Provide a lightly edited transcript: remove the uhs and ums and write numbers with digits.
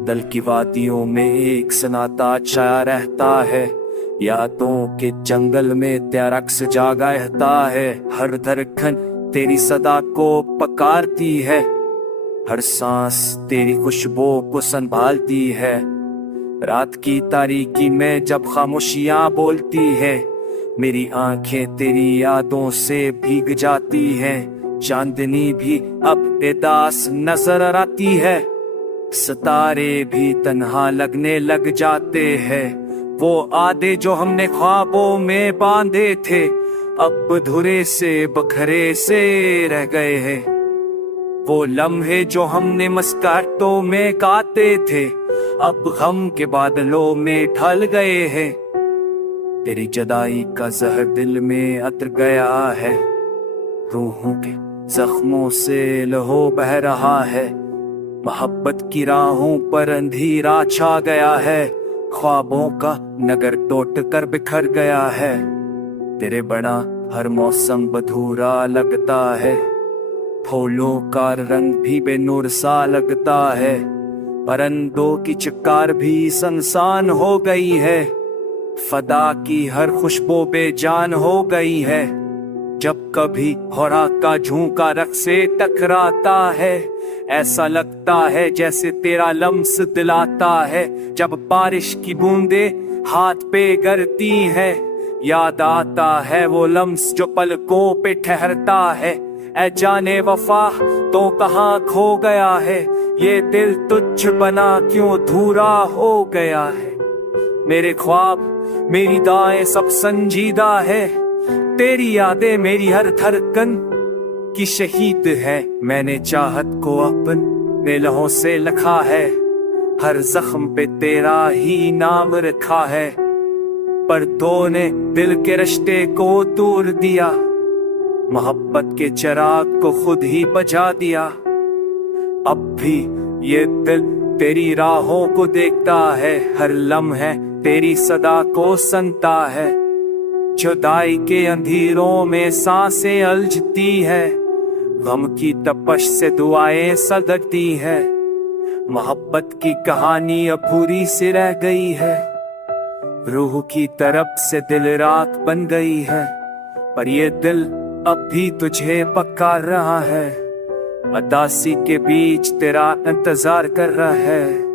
दल की वादियों में एक सन्नाटा छाया रहता है। यादों के जंगल में तेरा अक्स जागा रहता है। हर धड़कन तेरी सदा को पकारती है। हर सांस तेरी खुशबू को संभालती है। रात की तारीकी में जब खामोशियां बोलती है, मेरी आंखें तेरी यादों से भीग जाती हैं। चांदनी भी अब बेदास नजर आती है। सितारे भी तन्हा लगने लग जाते हैं। वो आधे जो हमने ख्वाबों में बांधे थे, अब अधूरे से बखरे से रह गए हैं। वो लम्हे जो हमने मुस्कुराहटों में काटे थे, अब गम के बादलों में ढल गए हैं। तेरी जुदाई का जहर दिल में उतर गया है। रूहों के जख्मों से लहू बह रहा है। मोहब्बत की राहों पर अंधेरा छा गया है। ख्वाबों का नगर टूट कर बिखर गया है। तेरे बना हर मौसम अधूरा लगता है। फूलों का रंग भी बेनूर सा लगता है। परिंदों की चिक्कार भी सुनसान हो गई है। फदा की हर खुशबू बेजान हो गई है। जब कभी होरा का झोंका रख से टकराता है, ऐसा लगता है जैसे तेरा लम्स दिलाता है। जब बारिश की बूंदे हाथ पे गिरती है, याद आता है वो लम्स जो पलकों पे ठहरता है। ऐ जाने वफा तो कहाँ खो गया है, ये दिल तुझ बना क्यों अधूरा हो गया है। मेरे ख्वाब मेरी दाएं सब संजीदा है। तेरी यादें मेरी हर धड़कन की शहीद है। मैंने चाहत को अपने लहों से लिखा है। हर जख्म पे तेरा ही नाम रखा है। पर तूने दिल के रिश्ते को तोड़ दिया। मोहब्बत के चिराग को खुद ही बुझा दिया। अब भी ये दिल तेरी राहों को देखता है। हर लम्हे तेरी सदा को सुनता है। जुदाई के अंधेरों में सांसें उलझती है। गम की तपश से दुआएं सदकती है। मोहब्बत की कहानी अधूरी सी रह गई है। रूह की तरफ से दिल राख बन गई है। पर ये दिल अब भी तुझे पुकार रहा है। उदासी के बीच तेरा इंतजार कर रहा है।